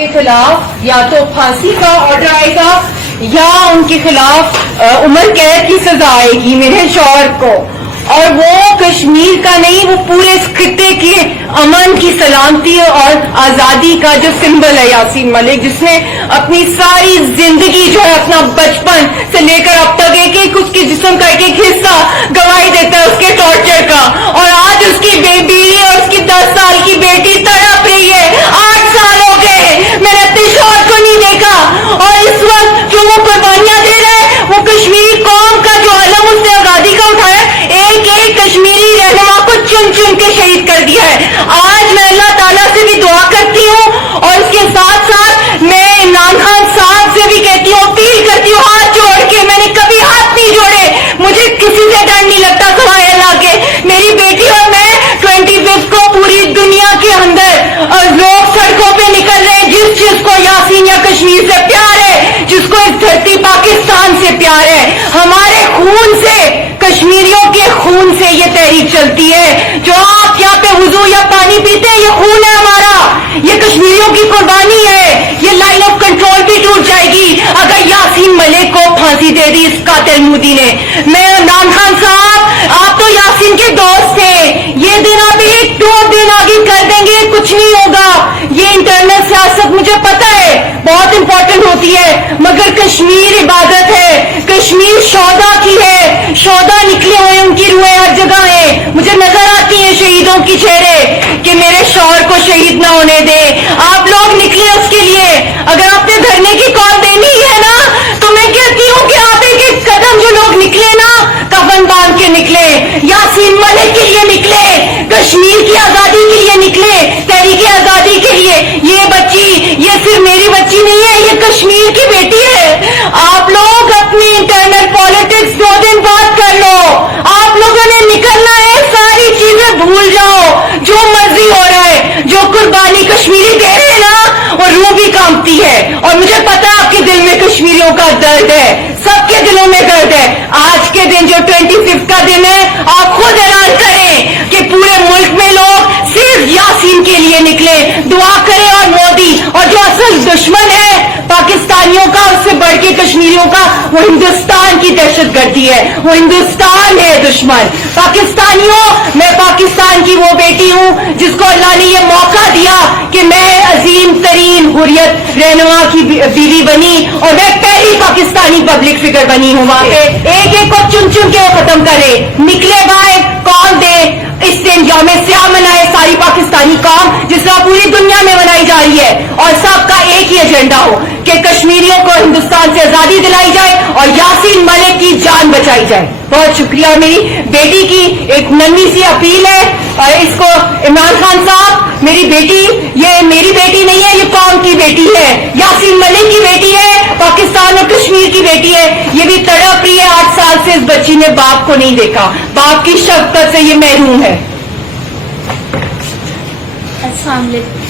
کے خلاف یا تو پھانسی کا آرڈر آئے گا یا ان کے خلاف عمر قید کی سزا آئے گی میرے شوہر کو. اور وہ کشمیر کا نہیں، وہ پورے اس خطے کے امن کی سلامتی اور آزادی کا جو سمبل ہے یاسین ملک، جس نے اپنی ساری زندگی جو ہے اپنا بچپن سے لے کر اب تک ایک ایک اس کے جسم کا ایک ایک حصہ گواہی دیتا ہے اس کے ٹارچر کا. اور آج اس کی بیٹی اور اس کی 10 سال کی بیٹی تڑپ رہی ہے. 8 سال ہو گئے میں نے اپنے شوہر کو نہیں دیکھا. اور اس وقت جو وہ قربانیاں دے رہے ہیں، وہ کشمیری قوم کا جو علم اس نے آزادی کا اٹھایا، ایک ایک کشمیری رہنما کو چن چن کے شہید کر دیا ہے. آج میں اللہ تعالیٰ سے بھی دعا کرتی ہوں اور اس کے ساتھ ساتھ میں عمران خان صاحب سے بھی کہتی ہوں، اپیل کرتی ہوں ہاتھ جوڑ کے. میں نے کبھی ہاتھ نہیں جوڑے، مجھے کسی سے ڈر نہیں لگتا سوائے اللہ کے. میری بیٹی اور میں 25 کو پوری دنیا کے اندر لوگ سڑکوں پہ نکل رہے ہیں جس کو یاسین یا کشمیر سے پیار ہے، جس کو اس دھرتی پاکستان سے پیار ہے. ہمارے خون سے، کشمیریوں کے خون سے یہ تحریک چلتی ہے. جو آپ یہاں پہ وضو یا پانی پیتے ہیں، یہ خون ہے ہمارا، یہ کشمیریوں کی قربانی ہے. یہ لائن آف کنٹرول بھی ٹوٹ جائے گی اگر یاسین ملک کو پھانسی دے دی اس قاتل مودی نے. میں عمران خان صاحب، آپ تو یاسین کے دوست تھے، یہ دن آپ 1-2 دن آگے کر دیں گے، کچھ نہیں ہوگا. یہ انٹرنل سیاست مجھے پتا ہے بہت امپورٹنٹ ہوتی ہے، مگر کشمیر عبادت ہے، کشمیر شودا کی ہے. شودا نکلے ہوئے ان کی روحیں ہر جگہ ہیں. مجھے نظر آتی ہیں شہیدوں کی چہرے کہ میرے شوہر کو شہید نہ ہونے دیں. آپ لوگ نکلے اس کے لیے. اگر آپ نے دھرنے کی کال دینی ہے نا، تو میں کہتی ہوں کہ آپ ایک ایک قدم جو لوگ نکلے نا، کفن باندھ کے نکلے، یاسین ملک کے لیے نکلے، کشمیر کی آزادی کے لیے نکلے، تحریک آزادی کے لیے. یہ بچی، یہ صرف میری بچی نہیں ہے، یہ کشمیر کی بیٹی ہے. آپ لوگ اپنی انٹرنل پالیٹکس 2 دن بعد کر لو. آپ لوگوں نے نکلنا ہے، ساری چیزیں بھول جاؤ. جو مرضی ہو رہا ہے، جو قربانی کشمیری دے رہے ہیں نا، وہ روح بھی کانپتی ہے. اور مجھے پتا ہے آپ کے دل میں کشمیریوں کا درد ہے، سب کے دلوں میں درد ہے. آج کے دن جو 25 کا دن ہے، آپ خود اعلان کریں کہ پورے ملک میں لوگ صرف یاسین کے لیے نکلے. دعا کریں. اور مودی اور جو اصل دشمن ہے پاکستانیوں کا، اس سے بڑھ کے کشمیریوں کا، وہ ہندوستان کی دہشت گردی ہے. وہ ہندوستان ہے دشمن. پاکستانیوں، میں پاکستان کی وہ بیٹی ہوں جس کو اللہ نے یہ موقع دیا کہ میں عظیم ترین حریت رہنما کی بیوی بنی، اور میں پہلی پاکستانی پبلک فگر بنی ہوں. وہاں پہ ایک ایک کو چن چن کے وہ ختم کرے. نکلے بھائی، کال دے، اس دن یوم سیاہ منائے ساری پاکستانی قوم جس طرح پوری دنیا میں منائی جا رہی ہے. اور سب کا ایک ہی ایجنڈا ہو کہ کشمیریوں کو ہندوستان سے آزادی دلائی جائے اور یاسین ملک کی جان بچائی جائے. بہت شکریہ. میری بیٹی کی ایک ننھی سی اپیل ہے، اور اس کو عمران خان صاحب، میری بیٹی یہ میری بیٹی نہیں ہے، یہ قوم کی بیٹی ہے، یاسین ملک کی بیٹی ہے، پاکستان اور کشمیر کی بیٹی ہے. یہ بھی تڑپ رہی ہے. 8 سال سے اس بچی نے باپ کو نہیں دیکھا، باپ کی شفقت سے یہ محروم ہے. السلام علیکم.